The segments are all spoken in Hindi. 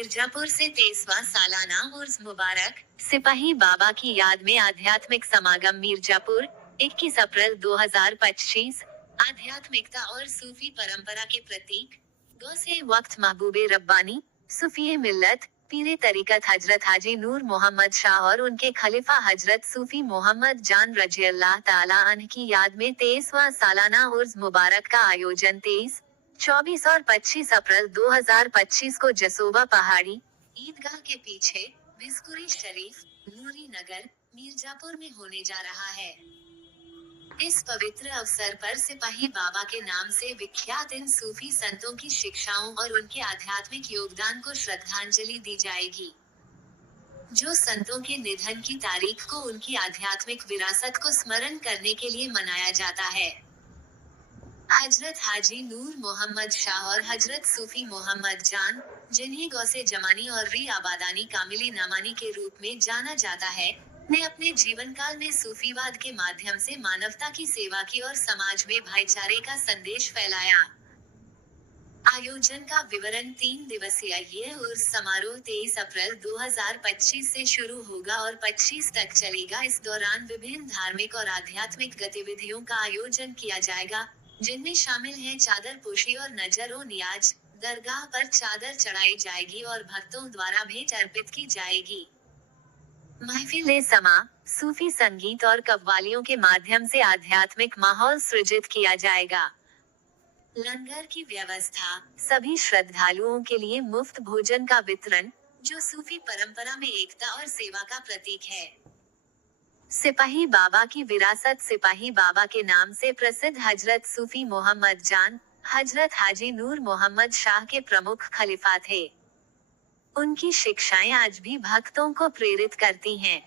मिर्जापुर से 23वां सालाना उर्स मुबारक। सिपाही बाबा की याद में आध्यात्मिक समागम मिर्जापुर, 21 अप्रैल 2025। आध्यात्मिकता और सूफी परंपरा के प्रतीक। गौसे वक्त महबूबे रब्बानी, सूफी मिल्लत, पीरे तरीकत हजरत हाजी नूर मोहम्मद शाह और उनके खलीफा हजरत सूफी मोहम्मद जान रज़ियल्लाह ताला अन्हु की याद में 23वां सालाना उर्स मुबारक का आयोजन 23, 24 और 25 अप्रैल 2025 को जसोबा पहाड़ी ईदगाह के पीछे बिस्कुरी शरीफ, नूरी नगर, मिर्जापुर में होने जा रहा है। इस पवित्र अवसर पर सिपाही बाबा के नाम से विख्यात इन सूफी संतों की शिक्षाओं और उनके आध्यात्मिक योगदान को श्रद्धांजलि दी जाएगी। जो संतों के निधन की तारीख को उनकी आध्यात्मिक विरासत को स्मरण करने के लिए मनाया जाता है। हजरत हाजी नूर मोहम्मद शाह और हजरत सूफी मोहम्मद जान, जिन्हें गौसे जमानी और री आबादानी कामिली नामानी के रूप में जाना जाता है, ने अपने जीवन काल में सूफीवाद के माध्यम से मानवता की सेवा की और समाज में भाईचारे का संदेश फैलाया। आयोजन का विवरण 3 दिवसीय ये उर्स समारोह 23 अप्रैल 2025 से शुरू होगा और 25 तक चलेगा। इस दौरान विभिन्न धार्मिक और आध्यात्मिक गतिविधियों का आयोजन किया जाएगा, जिनमें शामिल हैं चादर पोशी और नजर ओ नियाज। दरगाह पर चादर चढ़ाई जाएगी और भक्तों द्वारा भेंट अर्पित की जाएगी। महफिल समा, सूफी संगीत और कव्वालियों के माध्यम से आध्यात्मिक माहौल सृजित किया जाएगा। लंगर की व्यवस्था, सभी श्रद्धालुओं के लिए मुफ्त भोजन का वितरण, जो सूफी परंपरा में एकता और सेवा का प्रतीक है। सिपाही बाबा की विरासत। सिपाही बाबा के नाम से प्रसिद्ध हजरत सूफी मोहम्मद जान, हजरत हाजी नूर मोहम्मद शाह के प्रमुख खलीफा थे। उनकी शिक्षाएं आज भी भक्तों को प्रेरित करती हैं।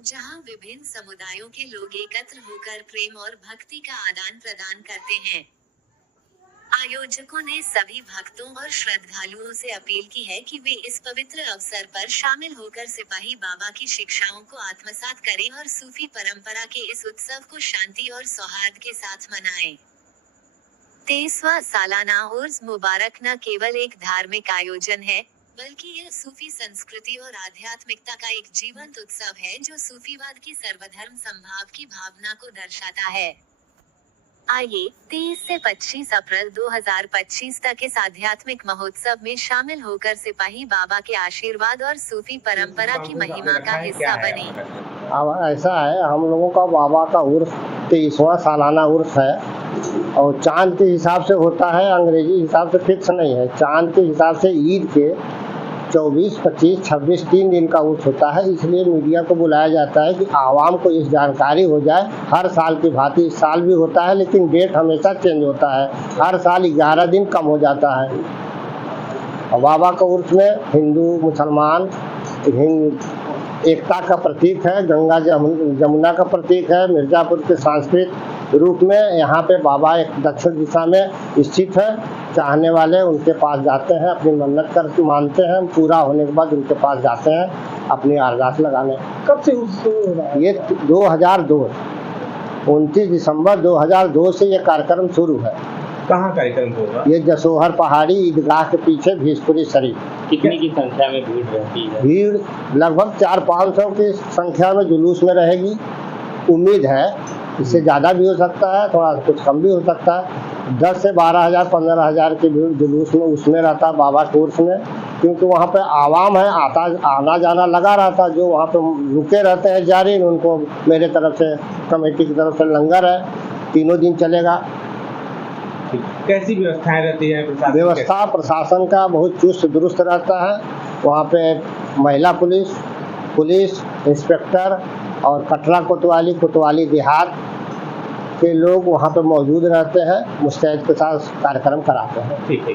जहां विभिन्न समुदायों के लोग एकत्र होकर प्रेम और भक्ति का आदान प्रदान करते हैं। आयोजकों ने सभी भक्तों और श्रद्धालुओं से अपील की है कि वे इस पवित्र अवसर पर शामिल होकर सिपाही बाबा की शिक्षाओं को आत्मसात करें और सूफी परंपरा के इस उत्सव को शांति और सौहार्द के साथ मनाएं। 23वां सालाना उर्स मुबारक न केवल एक धार्मिक आयोजन है, बल्कि यह सूफी संस्कृति और आध्यात्मिकता का एक जीवंत उत्सव है, जो सूफीवाद की सर्वधर्म समभाव की भावना को दर्शाता है। आइए 23 से 25 अप्रैल 2025 तक इस आध्यात्मिक महोत्सव में शामिल होकर सिपाही बाबा के आशीर्वाद और सूफी परंपरा की महिमा का हिस्सा बने। अब ऐसा है, हम लोगों का बाबा का उर्स 23वां सालाना उर्स है और चांद के हिसाब से होता है, अंग्रेजी हिसाब से फिक्स नहीं है। चांद के हिसाब से ईद के 24, 25, 26 3 दिन का उर्स होता है। इसलिए मीडिया को बुलाया जाता है कि आवाम को इस जानकारी हो जाए। हर साल की भांति इस साल भी होता है, लेकिन डेट हमेशा चेंज होता है। हर साल 11 दिन कम हो जाता है। और बाबा का उर्स में हिंदू मुसलमान एकता का प्रतीक है, गंगा जमुना का प्रतीक है। मिर्जापुर के सांस्कृतिक रूप में यहाँ पे बाबा एक दक्षिण दिशा में स्थित है। चाहने वाले उनके पास जाते हैं, अपनी मन्नत कर मानते हैं, पूरा होने के बाद उनके पास जाते हैं अपनी अरदास लगाने। कब से हो रहा है? ये 2002 29 दिसंबर 2002 से ये कार्यक्रम शुरू है। कहाँ कार्यक्रम होगा? ये जसोहर पहाड़ी ईदगाह के पीछे बिस्कुरी शरीफ। कितनी की संख्या में भीड़ रहती है? भीड़ लगभग 400-500 की संख्या में जुलूस में रहेगी। उम्मीद है इससे ज़्यादा भी हो सकता है, थोड़ा कुछ कम भी हो सकता है। 10 से 12,000 15,000 की भीड़ जुलूस में उसमें रहता है बाबा के उर्स में, क्योंकि वहाँ पे आवाम है, आना जाना लगा रहता। जो वहाँ पे रुके रहते हैं जारी, उनको मेरे तरफ से कमेटी की तरफ से लंगर है, 3 दिन चलेगा। कैसी व्यवस्थाएं रहती हैं? व्यवस्था प्रशासन का बहुत चुस्त दुरुस्त रहता है। वहाँ पे महिला पुलिस इंस्पेक्टर और कटरा कोतवाली देहात के लोग वहाँ पे मौजूद रहते हैं, मुस्तैद के साथ कार्यक्रम कराते हैं। ठीक है।